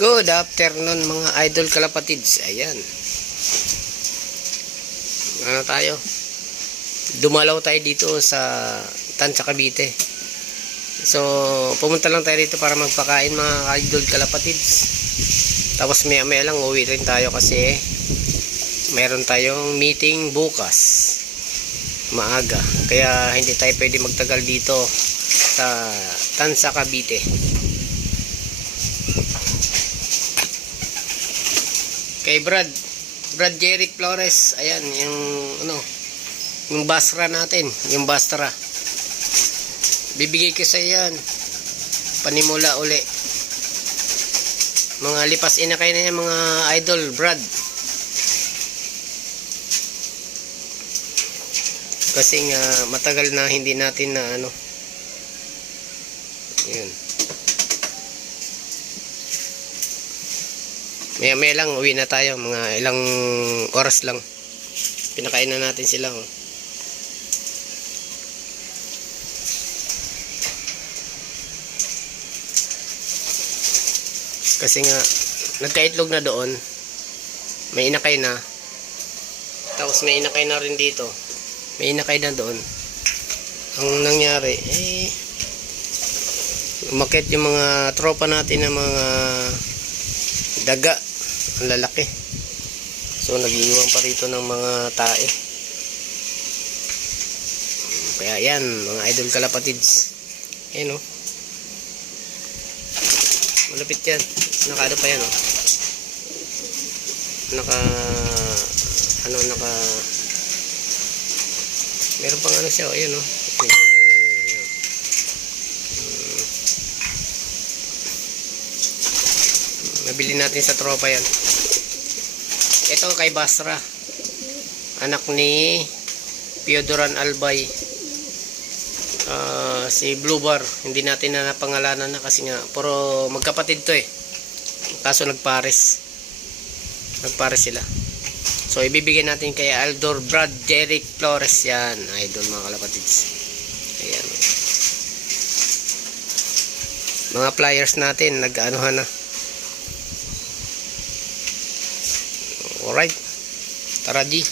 Good afternoon mga idol kalapatids. Ayan. Ano tayo? Dumalaw tayo dito sa Tansa, Cavite. So, pumunta lang tayo dito para magpakain mga idol kalapatids. Tapos maya lang uwi rin tayo kasi meron tayong meeting bukas. Maaga. Kaya hindi tayo pwede magtagal dito sa Tansa, Cavite. Kay Brad Jeric Flores, ayan yung basra natin, yung basra bibigay ko sa yan panimula uli, mga lipas inakay na yan mga idol Brad, kasi nga matagal na hindi natin na yun. Maya lang uwi na tayo, mga ilang oras lang pinakain na natin sila. Kasi nga nagkaitlog na doon, may inakay na, tapos may inakay na rin dito, may inakay na doon. Ang nangyari umakyat yung mga tropa natin na mga daga, ang lalaki. So nagiiwan pa rito ng mga tae. Kaya yan mga idol kalapatids, ayan malapit yan, naka pa yan naka meron pang siya ayan nabili natin sa tropa yan. Ito kay Basra, anak ni Piodoran Albay, si Blue Bar. Hindi natin na napangalanan na kasi nga puro magkapatid to kaso nagpares sila. So ibibigay natin kay Aldor Brad Jeric Flores yan, idol mga kalapatids. Ayan, mga flyers natin nag-anuhan na. Alright, tara di.